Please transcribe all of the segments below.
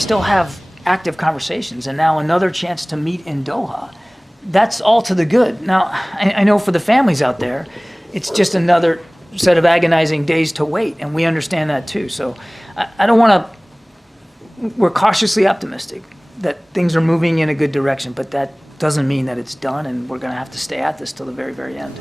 still have active conversations, and now another chance to meet in Doha. That's all to the good. Now, I know for the families out there, it's just another set of agonizing days to wait, and we understand that too. So I don't want to, we're cautiously optimistic that things are moving in a good direction, but that doesn't mean that it's done, and we're going to have to stay at this till the very, very end.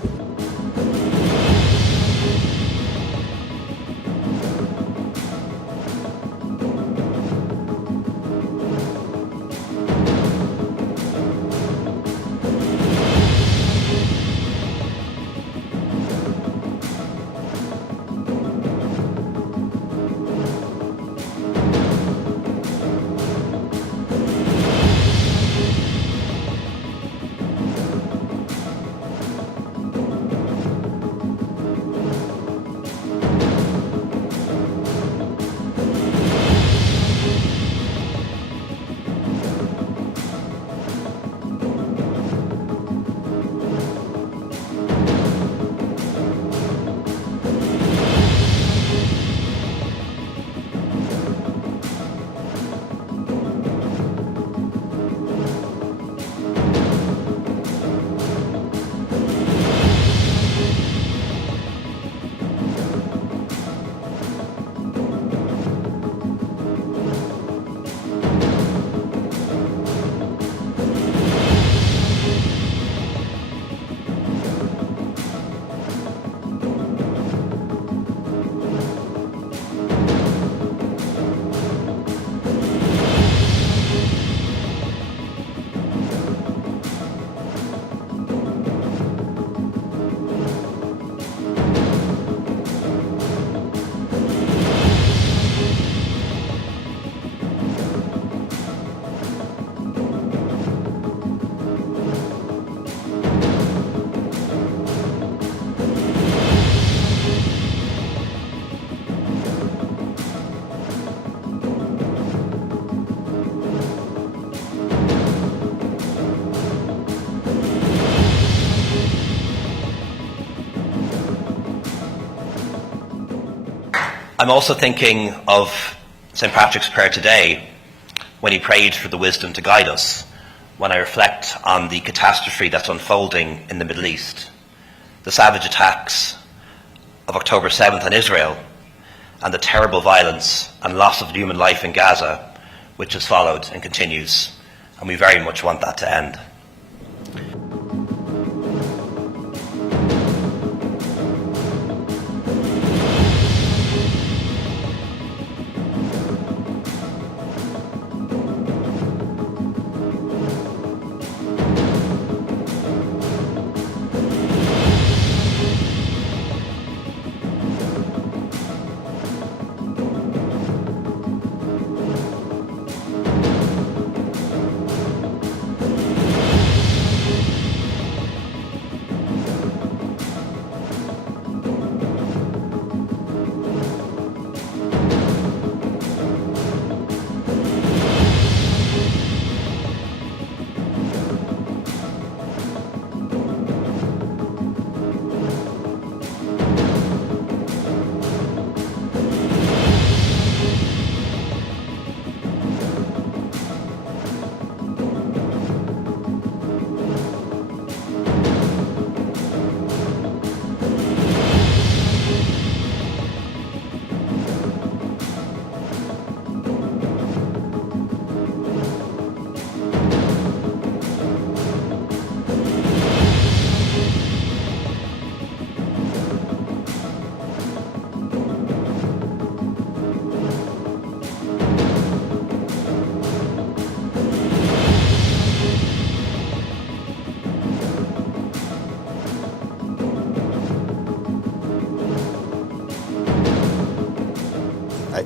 I'm also thinking of St. Patrick's prayer today, when he prayed for the wisdom to guide us, when I reflect on the catastrophe that's unfolding in the Middle East, the savage attacks of October 7th on Israel, and the terrible violence and loss of human life in Gaza, which has followed and continues, and we very much want that to end.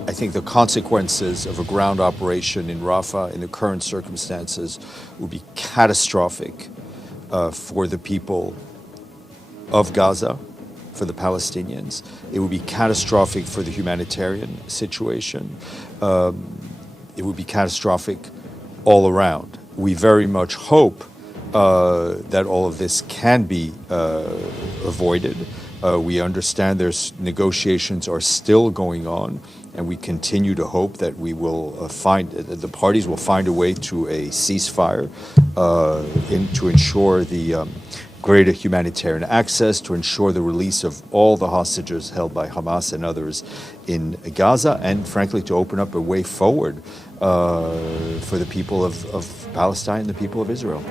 I think the consequences of a ground operation in Rafah in the current circumstances would be catastrophic for the people of Gaza, for the Palestinians. It would be catastrophic for the humanitarian situation. It would be catastrophic all around. We very much hope that all of this can be avoided. We understand there's negotiations are still going on, and we continue to hope that we will the parties will find a way to a ceasefire to ensure the greater humanitarian access, to ensure the release of all the hostages held by Hamas and others in Gaza, and frankly to open up a way forward for the people of Palestine and the people of Israel.